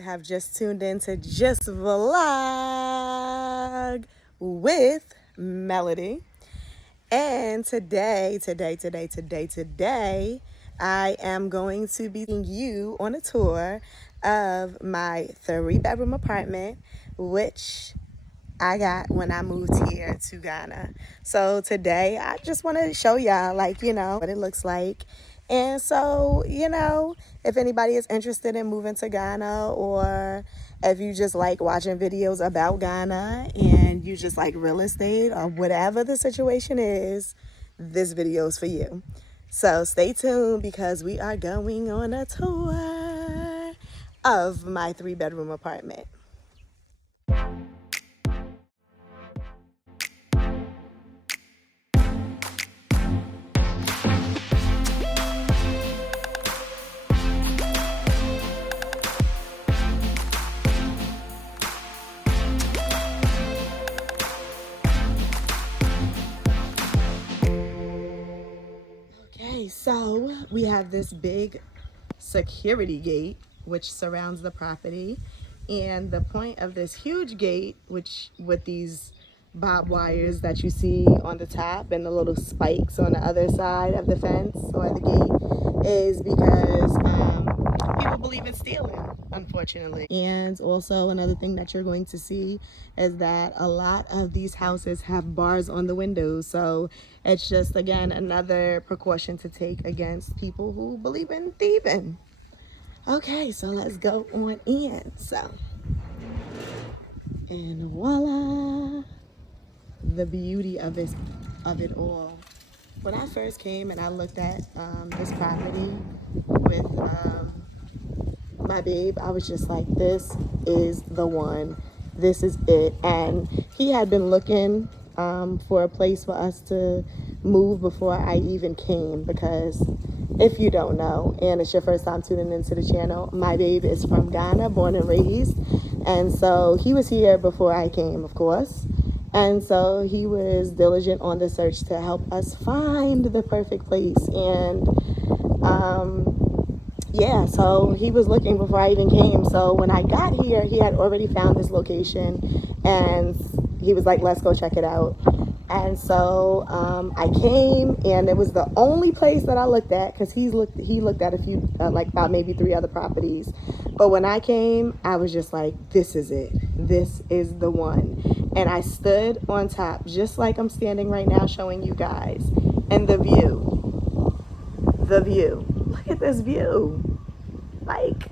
have just tuned in to Just Vlog with Melody. And today, I am going to be taking you on a tour of my 3-bedroom apartment, which I got when I moved here to Ghana. So today I just want to show y'all what it looks like. And so, if anybody is interested in moving to Ghana, or if you just like watching videos about Ghana and you just like real estate or whatever the situation is, this video is for you. So stay tuned because we are going on a tour of my 3-bedroom apartment. Okay, so we have this big security gate which surrounds the property, and the point of this huge gate, which with these bob wires that you see on the top and the little spikes on the other side of the fence or the gate, is because people believe in stealing, unfortunately. And also another thing that you're going to see is that a lot of these houses have bars on the windows, so it's just, again, another precaution to take against people who believe in thieving. Okay, so let's go on in. So, and voila, the beauty of it all. When I first came and I looked at this property with my babe, I was just like, this is the one. This is it. And he had been looking for a place for us to move before I even came, because if you don't know, and it's your first time tuning into the channel, my babe is from Ghana, born and raised. And so he was here before I came, of course. And so he was diligent on the search to help us find the perfect place. And yeah, so he was looking before I even came. So when I got here, he had already found this location, and he was like, let's go check it out. And so I came, and it was the only place that I looked at, because he looked at a few, like about maybe 3 other properties. But when I came, I was just like, this is it. This is the one. And I stood on top, just like I'm standing right now showing you guys. And the view. Look at this view. Like,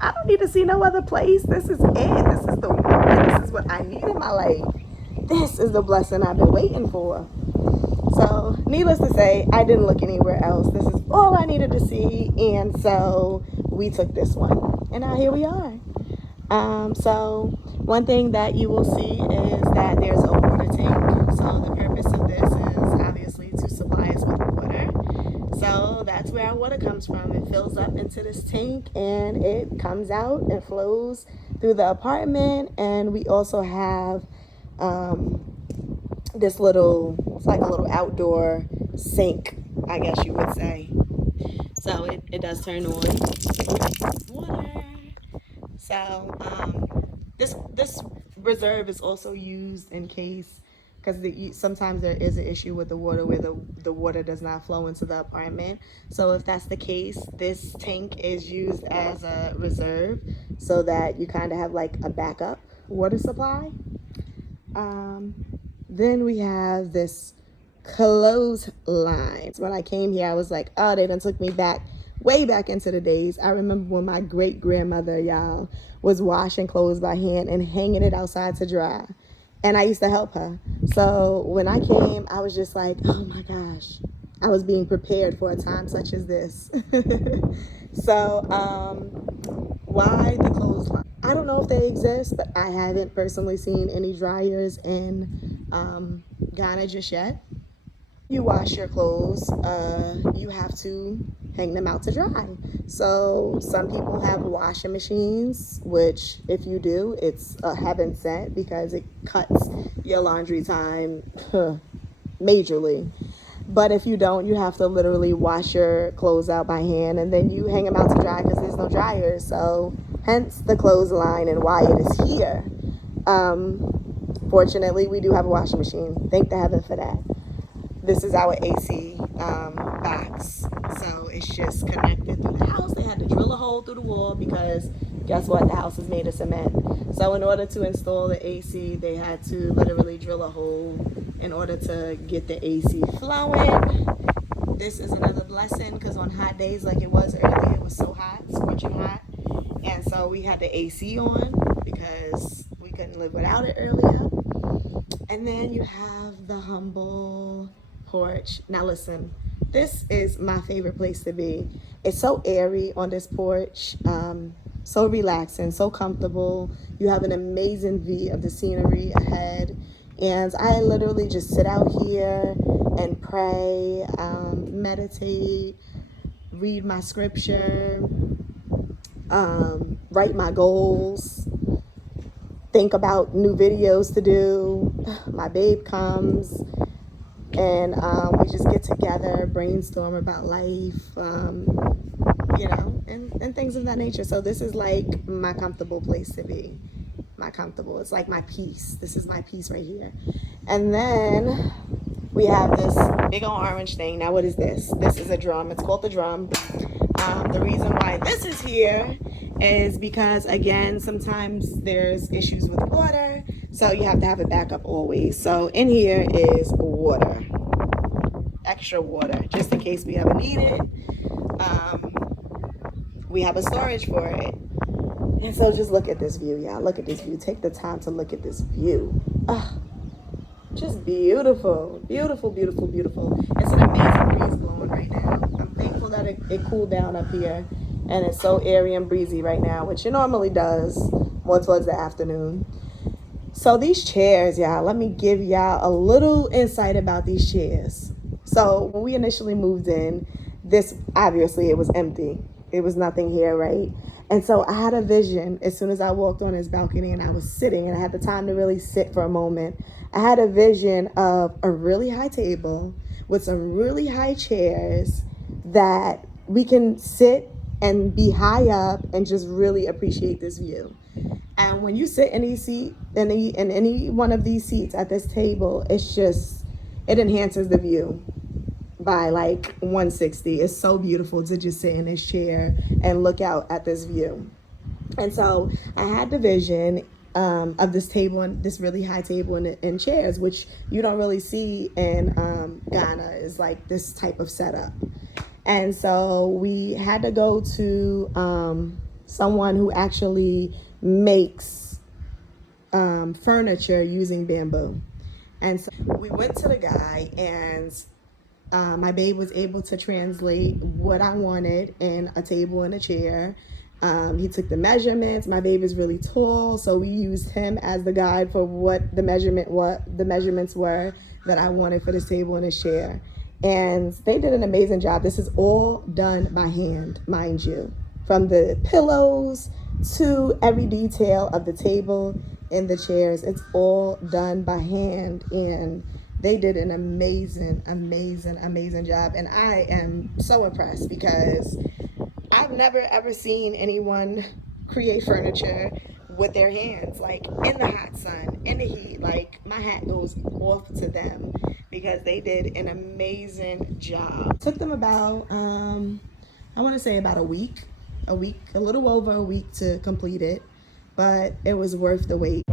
I don't need to see no other place. This is it. This is the one. This is what I need in my life. This is the blessing I've been waiting for. So, needless to say, I didn't look anywhere else. This is all I needed to see. And so we took this one. And now here we are. So one thing that you will see is that there's a water tank. So the purpose of this is obviously to supply us with water. So that's where our water comes from. It fills up into this tank and it comes out and flows through the apartment. And we also have this little, it's like a little outdoor sink, I guess you would say. So it does turn on water. So this reserve is also used in case, because sometimes there is an issue with the water where the water does not flow into the apartment. So if that's the case, this tank is used as a reserve so that you kind of have like a backup water supply. Then we have this clothesline. When I came here, I was like, oh, they done took me way back into the days. I remember when my great grandmother, y'all, was washing clothes by hand and hanging it outside to dry. And I used to help her. So when I came, I was just like, oh my gosh, I was being prepared for a time such as this. So why the clothesline? I don't know if they exist, but I haven't personally seen any dryers in Ghana just yet. You wash your clothes, you have to hang them out to dry. So some people have washing machines, which if you do, it's a heaven sent because it cuts your laundry time majorly. But if you don't, you have to literally wash your clothes out by hand, and then you hang them out to dry because there's no dryer. So hence the clothesline and why it is here. Fortunately, we do have a washing machine. Thank the heaven for that. This is our AC box. So it's just connected through the house. They had to drill a hole through the wall because guess what? The house is made of cement. So in order to install the AC, they had to literally drill a hole in order to get the AC flowing. This is another blessing because on hot days like it was earlier, it was so hot, scorching hot. And so we had the AC on because we couldn't live without it earlier. And then you have the humble porch. Now listen, this is my favorite place to be. It's so airy on this porch, so relaxing, so comfortable. You have an amazing view of the scenery ahead. And I literally just sit out here and pray, meditate, read my scripture, write my goals, think about new videos to do. My babe comes and we just get together, brainstorm about life, and things of that nature. So this is like my comfortable place to be. It's like my peace. This is my peace right here. And then we have this big old orange thing. Now what is this? This is a drum. It's called the drum. The reason why this is here is because, again, sometimes there's issues with water, so you have to have a backup always. So in here is water, extra water, just in case we ever need it. We have a storage for it. And so just look at this view, y'all. Look at this view. Take the time to look at this view. Just beautiful, beautiful, beautiful, beautiful. It's an amazing breeze blowing right now. I'm thankful that it cooled down up here. And it's so airy and breezy right now, which it normally does more towards the afternoon. So these chairs, y'all, let me give y'all a little insight about these chairs. So when we initially moved in, obviously it was empty. It was nothing here, right? And so I had a vision as soon as I walked on this balcony and I was sitting and I had the time to really sit for a moment. I had a vision of a really high table with some really high chairs that we can sit and be high up and just really appreciate this view. And when you sit in any one of these seats at this table, it enhances the view by like 160. It's so beautiful to just sit in this chair and look out at this view. And so I had the vision of this table, and this really high table and chairs, which you don't really see in Ghana, is like this type of setup. And so we had to go to someone who actually makes furniture using bamboo. And so we went to the guy, and my babe was able to translate what I wanted in a table and a chair. He took the measurements. My babe is really tall, so we used him as the guide for what the measurements were that I wanted for this table and this chair. And they did an amazing job. This is all done by hand, mind you, from the pillows to every detail of the table and the chairs. It's all done by hand, and they did an amazing, amazing, amazing job. And I am so impressed because I've never ever seen anyone create furniture with their hands, like in the hot sun, in the heat. Like, my hat goes off to them because they did an amazing job. It took them about, I want to say about a little over a week to complete it, but it was worth the wait.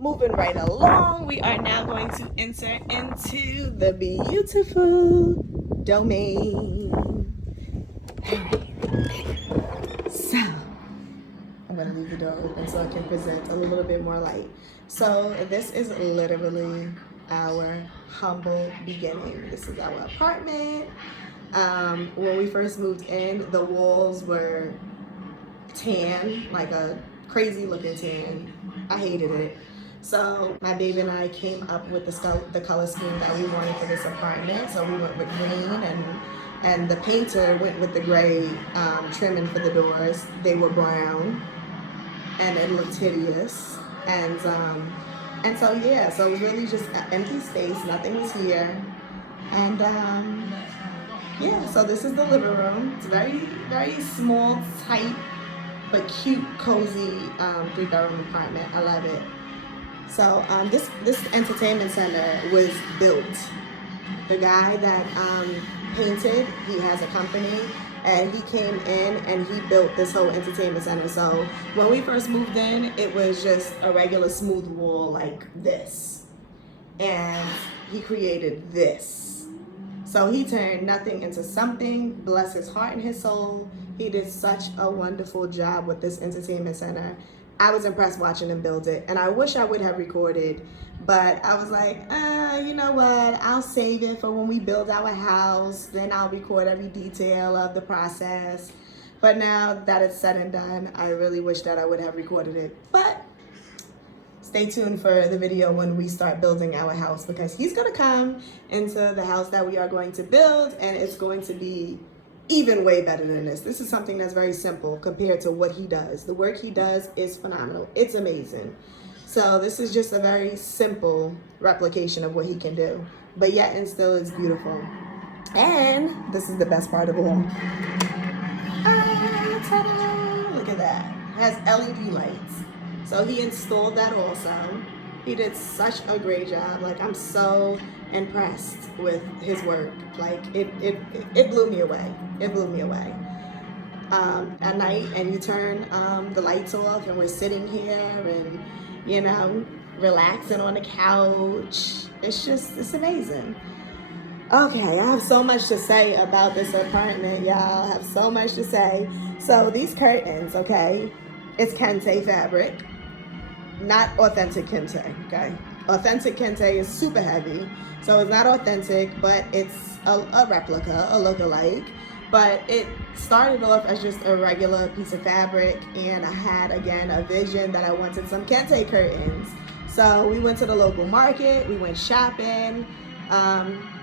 moving right along, we are now going to enter into the beautiful domain. All right. So I'm gonna leave the door open so I can present a little bit more light. So this is literally our humble beginning. This is our apartment. When we first moved in, the walls were tan, like a crazy looking tan. I hated it. So my baby and I came up with the color scheme that we wanted for this apartment. So we went with green, and the painter went with the gray trimming for the doors. They were brown, and it looked hideous. And so yeah, so it was really just an empty space. Nothing was here, and yeah. So this is the living room. It's very, very small, tight, but cute, cozy 3-bedroom apartment. I love it. So this entertainment center was built. The guy that painted, he has a company, and he came in and he built this whole entertainment center. So when we first moved in, it was just a regular smooth wall like this, and he created this. So he turned nothing into something. Bless his heart and his soul. He did such a wonderful job with this entertainment center. I was impressed watching him build it, and I wish I would have recorded, but I was like, you know what, I'll save it for when we build our house, then I'll record every detail of the process. But now that it's said and done, I really wish that I would have recorded it. But stay tuned for the video when we start building our house, because he's gonna come into the house that we are going to build, and it's going to be even way better than this. This is something that's very simple compared to what he does. The work he does is phenomenal. It's amazing. So this is just a very simple replication of what he can do, but yet and still it's beautiful. And this is the best part of all. Ta-da! Look at that. It has LED lights. So he installed that also. He did such a great job. Like, I'm so impressed with his work. Like, it blew me away. It blew me away. At night, and you turn the lights off, and we're sitting here and, you know, relaxing on the couch. It's amazing. Okay, I have so much to say about this apartment, y'all. I have so much to say. So these curtains, okay, it's kente fabric, not authentic kente, okay? Authentic kente is super heavy, so it's not authentic, but it's a replica, a look-alike. But it started off as just a regular piece of fabric, and I had, again, a vision that I wanted some kente curtains. So we went to the local market, we went shopping,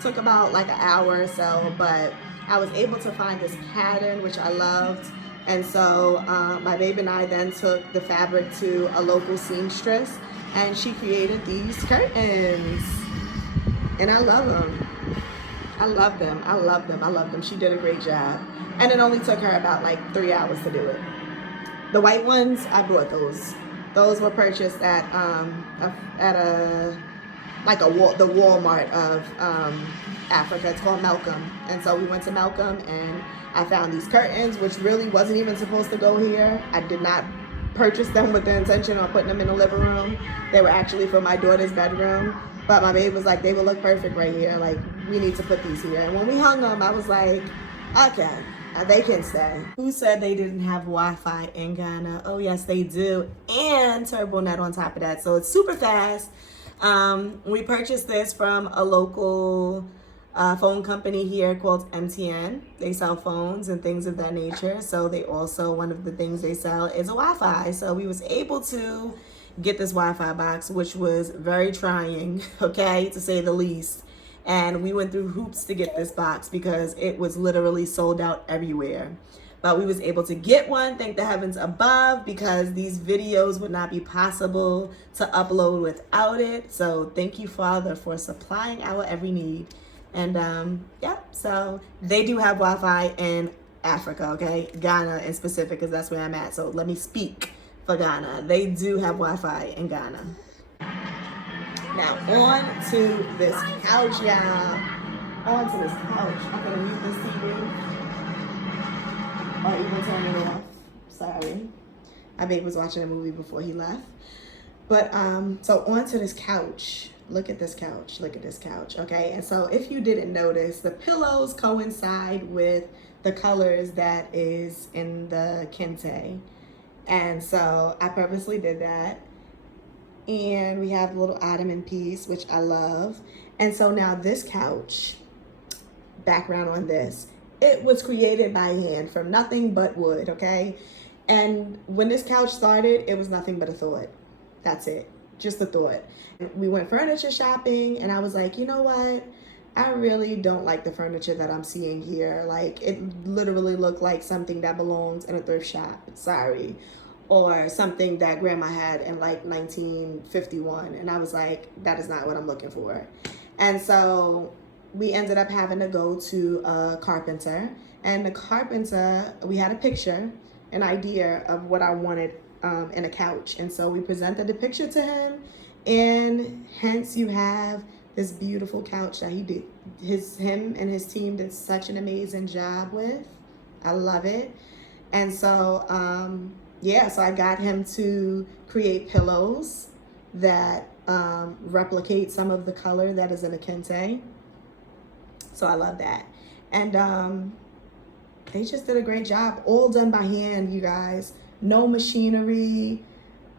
took about like an hour or so, but I was able to find this pattern, which I loved. And so my baby and I then took the fabric to a local seamstress, and she created these curtains. And I love them. I love them. I love them. I love them. She did a great job. And it only took her about like 3 hours to do it. The white ones, I bought those. Those were purchased at the Walmart of Africa. It's called Malcolm. And so we went to Malcolm, and I found these curtains, which really wasn't even supposed to go here. I did not purchase them with the intention of putting them in the living room. They were actually for my daughter's bedroom. But my baby was like, they would look perfect right here. Like, we need to put these here. And when we hung them, I was like, okay, they can stay. Who said they didn't have Wi-Fi in Ghana? Oh, yes, they do. And TurboNet on top of that. So it's super fast. We purchased this from a local phone company here called MTN. They sell phones and things of that nature. So they also, one of the things they sell is a Wi-Fi. So we was able to get this Wi-Fi box, which was very trying, okay, to say the least. And we went through hoops to get this box because it was literally sold out everywhere. But we was able to get one, thank the heavens above, because these videos would not be possible to upload without it. So thank you, Father, for supplying our every need. And yeah, so they do have Wi-Fi in Africa, okay? Ghana in specific, because that's where I'm at. So let me speak for Ghana. They do have Wi-Fi in Ghana. Now on to this couch, y'all. On to this couch. I'm gonna mute this TV or even turn it off. Sorry. My baby was watching a movie before he left. But so onto this couch. Look at this couch. Look at this couch. Okay. And so if you didn't notice, the pillows coincide with the colors that is in the kente. And so I purposely did that. And we have a little ottoman piece, which I love. And so now this couch, background on this, it was created by hand from nothing but wood, okay? And when this couch started, it was nothing but a thought. That's it, just a thought. We went furniture shopping and I was like, you know what? I really don't like the furniture that I'm seeing here. Like, it literally looked like something that belongs in a thrift shop, sorry. Or something that grandma had in like 1951. And I was like, that is not what I'm looking for. And so we ended up having to go to a carpenter. And the carpenter, we had a picture, an idea of what I wanted in a couch. And so we presented the picture to him. And hence you have this beautiful couch that he did. Him and his team did such an amazing job with. I love it. And so, yeah, so I got him to create pillows that replicate some of the color that is in the kente. So I love that. And they just did a great job. All done by hand, you guys. No machinery,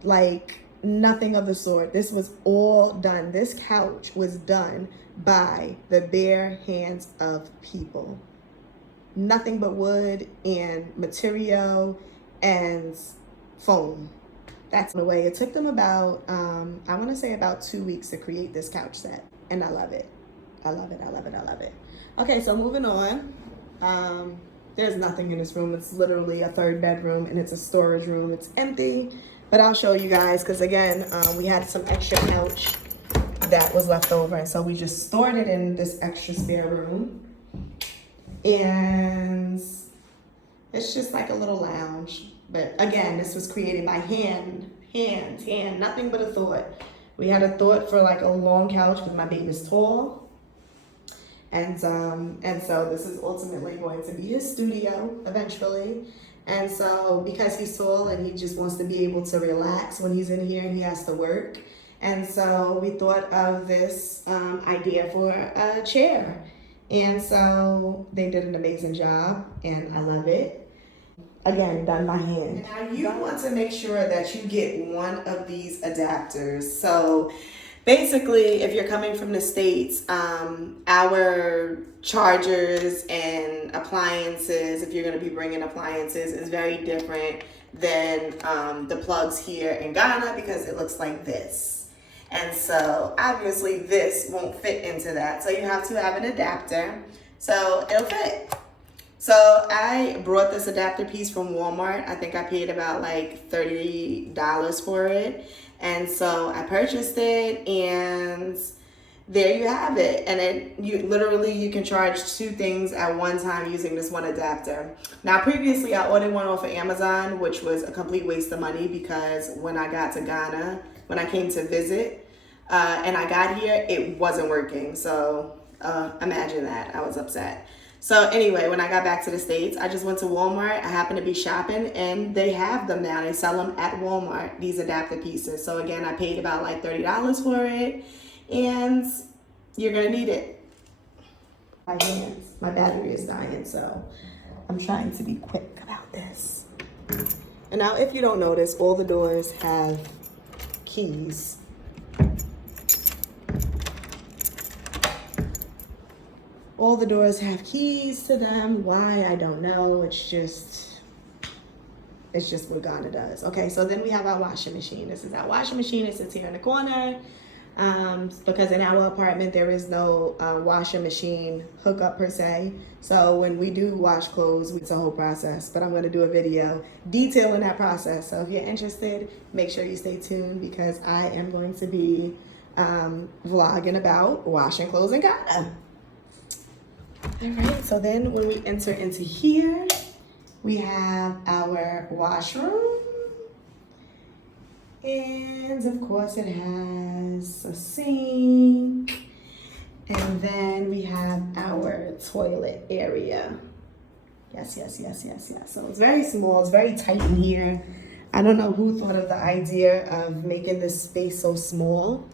like nothing of the sort. This was all done. This couch was done by the bare hands of people. Nothing but wood and material and foam. That's the way. It took them about, I want to say about 2 weeks to create this couch set. And I love it. I love it. I love it. I love it. Okay, so moving on. There's nothing in this room. It's literally a third bedroom and it's a storage room. It's empty, but I'll show you guys because again, we had some extra couch that was left over. And so we just stored it in this extra spare room. And it's just like a little lounge. But again, this was created by hand, nothing but a thought. We had a thought for like a long couch because my baby's tall. And so this is ultimately going to be his studio eventually. And so because he's tall and he just wants to be able to relax when he's in here and he has to work. And so we thought of this idea for a chair. And so they did an amazing job and I love it. Again, done by hand. Now you want to make sure that you get one of these adapters. So basically, if you're coming from the States, our chargers and appliances, if you're going to be bringing appliances, is very different than the plugs here in Ghana because it looks like this. And so obviously this won't fit into that. So you have to have an adapter so it'll fit. So I brought this adapter piece from Walmart. I think I paid about like $30 for it. And so I purchased it and there you have it. And you can charge two things at one time using this one adapter. Now previously I ordered one off of Amazon, which was a complete waste of money because when I got to Ghana, when I came to visit and I got here, it wasn't working. So imagine that, I was upset. So anyway, when I got back to the States, I just went to Walmart. I happened to be shopping and they have them now. They sell them at Walmart, these adapter pieces. So again, I paid about like $30 for it and you're gonna need it. My hands, my battery is dying, so I'm trying to be quick about this. And now if you don't notice, all the doors have keys. All the doors have keys to them. Why, I don't know. It's just what Ghana does. Okay, so then we have our washing machine. This is our washing machine. It sits here in the corner because in our apartment, there is no washing machine hookup per se. So when we do wash clothes, it's a whole process. But I'm going to do a video detailing that process. So if you're interested, make sure you stay tuned because I am going to be vlogging about washing clothes in Ghana. All right, so then when we enter into here, we have our washroom. And of course it has a sink. And then we have our toilet area. Yes. So it's very small, it's very tight in here. I don't know who thought of the idea of making this space so small,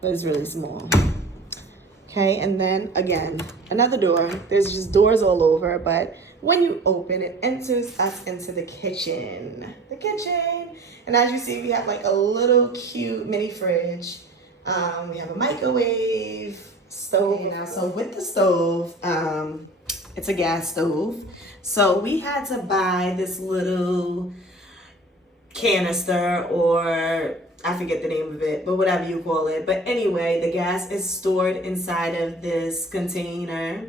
but it's really small. Okay, and then again, another door. There's just doors all over, but when you open, it enters us into the kitchen. The kitchen. And as you see, we have like a little cute mini fridge. We have a microwave, stove. Okay, now, so with the stove, it's a gas stove. So we had to buy this little canister, or I forget the name of it, but whatever you call it. But anyway, the gas is stored inside of this container,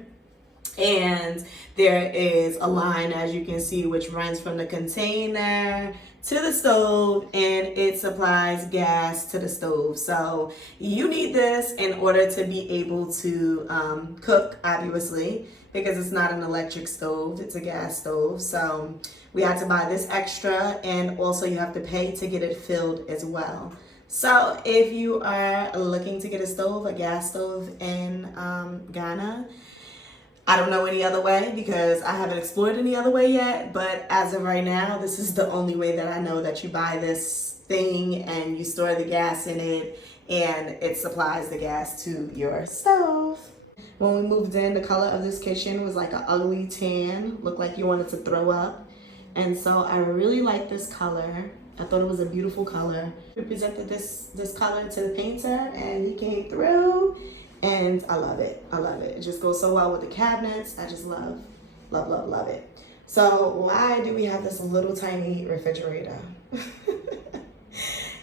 and there is a line, as you can see, which runs from the container to the stove, and it supplies gas to the stove. So you need this in order to be able to cook, obviously, because it's not an electric stove, it's a gas stove. So we had to buy this extra, and also you have to pay to get it filled as well. So if you are looking to get a stove, a gas stove in Ghana, I don't know any other way because I haven't explored any other way yet, but as of right now, this is the only way that I know that you buy this thing and you store the gas in it and it supplies the gas to your stove. When we moved in, the color of this kitchen was like an ugly tan, looked like you wanted to throw up. And so I really like this color. I thought it was a beautiful color. We presented this color to the painter and he came through. And I love it. I love it. It just goes so well with the cabinets. I just love it. So why do we have this little tiny refrigerator?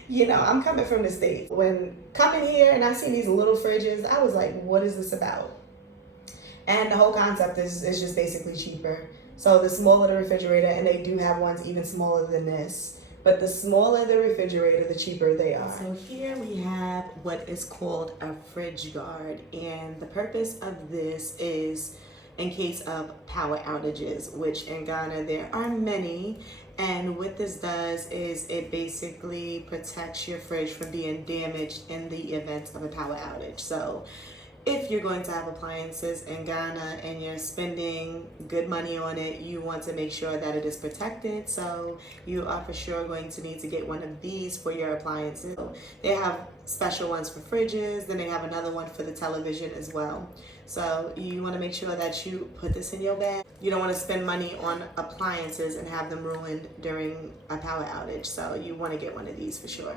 You know, I'm coming from the States. When coming here and I see these little fridges, I was like, what is this about? And the whole concept is just basically cheaper. So the smaller the refrigerator, and they do have ones even smaller than this, but the smaller the refrigerator, the cheaper they are. So here we have what is called a fridge guard, and the purpose of this is in case of power outages, which in Ghana there are many. And what this does is it basically protects your fridge from being damaged in the event of a power outage. So if you're going to have appliances in Ghana and you're spending good money on it, you want to make sure that it is protected. So you are for sure going to need to get one of these for your appliances. So they have special ones for fridges, then they have another one for the television as well. So you want to make sure that you put this in your bag. You don't want to spend money on appliances and have them ruined during a power outage. So you want to get one of these for sure.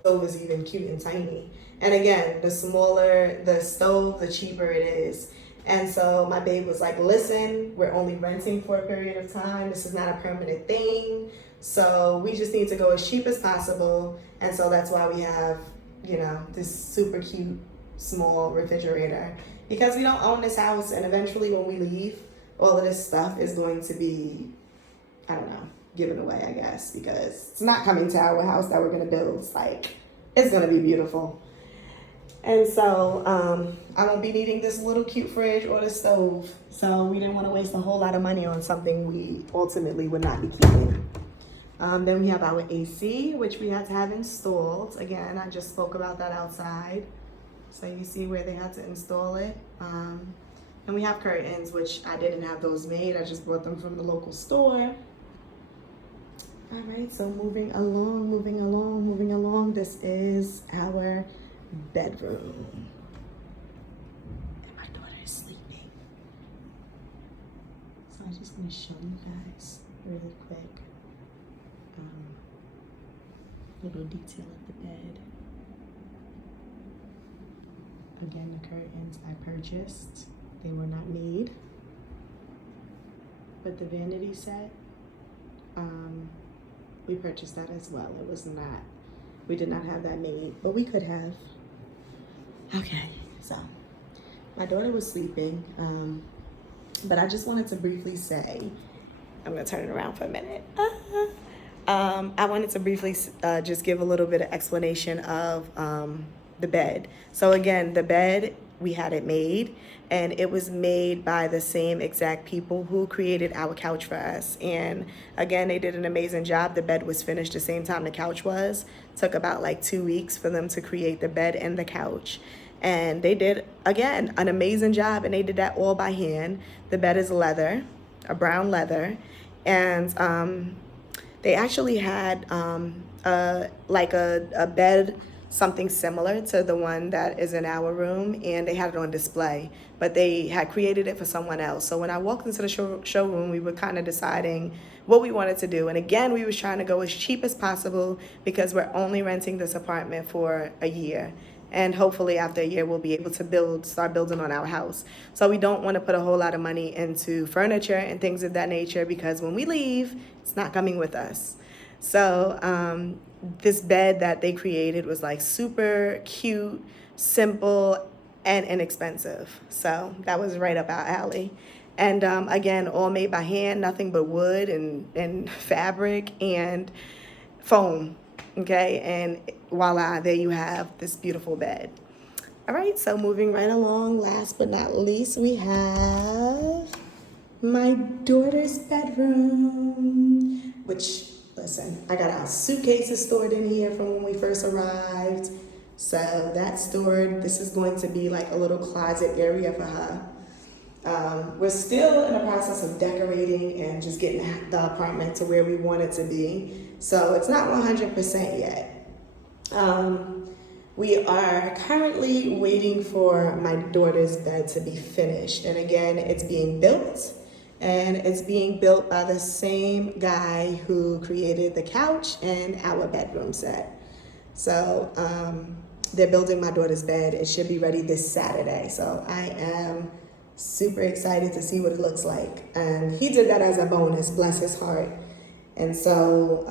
Stove is even cute and tiny. And again, the smaller the stove, the cheaper it is. And so my babe was like, listen, we're only renting for a period of time. This is not a permanent thing. So we just need to go as cheap as possible. And so that's why we have, you know, this super cute small refrigerator, because we don't own this house. And eventually when we leave, all of this stuff is going to be, I don't know, given away, I guess, because it's not coming to our house that we're going to build. It's like, it's going to be beautiful. And so I won't be needing this little cute fridge or the stove. So we didn't want to waste a whole lot of money on something we ultimately would not be keeping. Then we have our AC, which we had to have installed. Again, I just spoke about that outside. So you see where they had to install it. And we have curtains, which I didn't have those made. I just bought them from the local store. All right, so moving along. This is our bedroom. And my daughter is sleeping. So I'm just gonna show you guys really quick. Little detail of the bed. Again, the curtains I purchased. They were not made. But the vanity set, we purchased that as well. It was not, we did not have that made, but we could have. Okay, so my daughter was sleeping, but I just wanted to briefly say, I'm gonna turn it around for a minute. I wanted to briefly just give a little bit of explanation of the bed. So again, the bed, we had it made, and it was made by the same exact people who created our couch for us. And again, they did an amazing job. The bed was finished the same time the couch was. Took about like 2 weeks for them to create the bed and the couch. And they did, again, an amazing job, and they did that all by hand. The bed is leather, a brown leather, and They actually had like a bed, something similar to the one that is in our room, and they had it on display, but they had created it for someone else. So when I walked into the showroom, we were kind of deciding what we wanted to do. And again, we was trying to go as cheap as possible because we're only renting this apartment for a year. And hopefully after a year, we'll be able to start building on our house. So we don't want to put a whole lot of money into furniture and things of that nature, because when we leave, it's not coming with us. So this bed that they created was like super cute, simple, and inexpensive. So that was right up our alley. And again, all made by hand, nothing but wood and fabric and foam. Okay, and voila, there you have this beautiful bed. All right, so moving right along, last but not least, we have my daughter's bedroom, which, listen, I got our suitcases stored in here from when we first arrived. So that's stored. This is going to be like a little closet area for her. We're still in the process of decorating and just getting the apartment to where we want it to be. So it's not 100% yet. We are currently waiting for my daughter's bed to be finished. And again, it's being built. And it's being built by the same guy who created the couch and our bedroom set. So they're building my daughter's bed. It should be ready this Saturday. So I am super excited to see what it looks like. And he did that as a bonus, bless his heart. And so,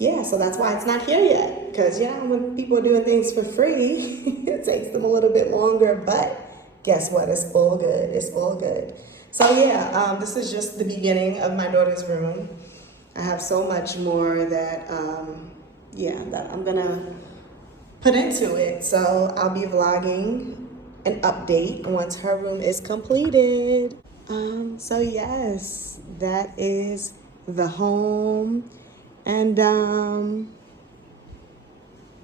yeah, so that's why it's not here yet. Because, you know, when people are doing things for free, it takes them a little bit longer. But guess what? It's all good. It's all good. So, yeah, this is just the beginning of my daughter's room. I have so much more that, that I'm going to put into it. So I'll be vlogging an update once her room is completed. So yes, that is the home. And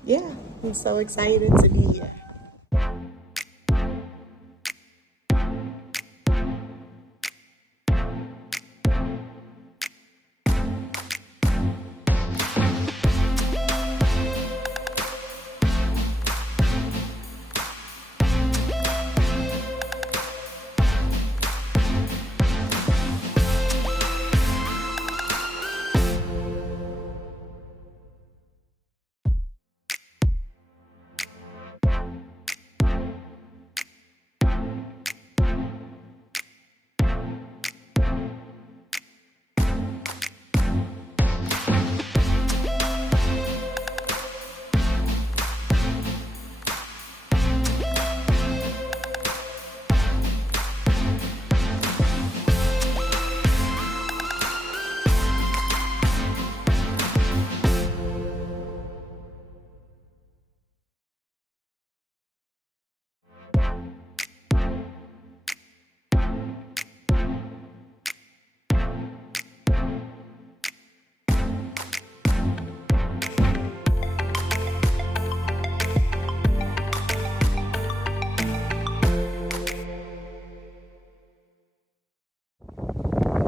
yeah, I'm so excited to be here.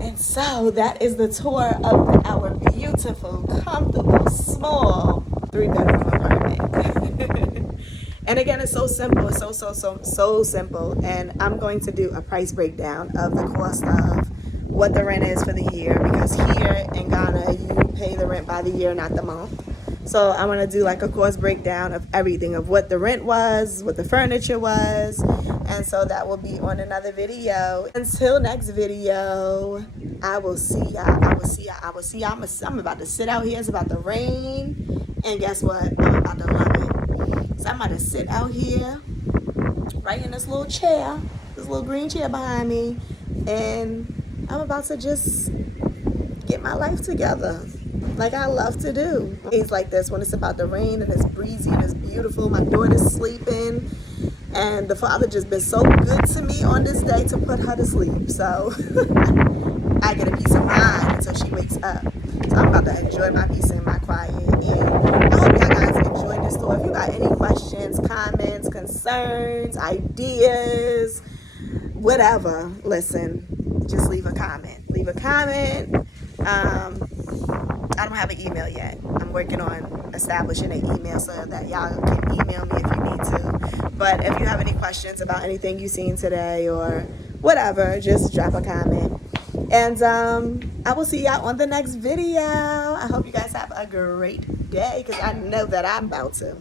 And so that is the tour of our beautiful, comfortable, small 3-bedroom apartment. And again, it's so simple. It's so simple. And I'm going to do a price breakdown of the cost of what the rent is for the year, because here in Ghana, you pay the rent by the year, not the month. So I'm gonna do like a cost breakdown of everything, of what the rent was, what the furniture was. And so that will be on another video. Until next video, I will see y'all. I'm about to sit out here. It's about to rain. And guess what? I'm about to love it. So I'm about to sit out here, right in this little chair, this little green chair behind me. And I'm about to just get my life together, like I love to do. Days like this, when it's about to rain and it's breezy and it's beautiful, my daughter's sleeping, and the Father just been so good to me on this day to put her to sleep. So I get a peace of mind until she wakes up. So I'm about to enjoy my peace and my quiet. And I hope y'all guys enjoyed this tour. If you got any questions, comments, concerns, ideas, whatever, listen, just leave a comment. I don't have an email yet. I'm working on establishing an email so that y'all can email me if you need to. But if you have any questions about anything you've seen today or whatever, just drop a comment. And I will see y'all on the next video. I hope you guys have a great day because I know that I'm about to.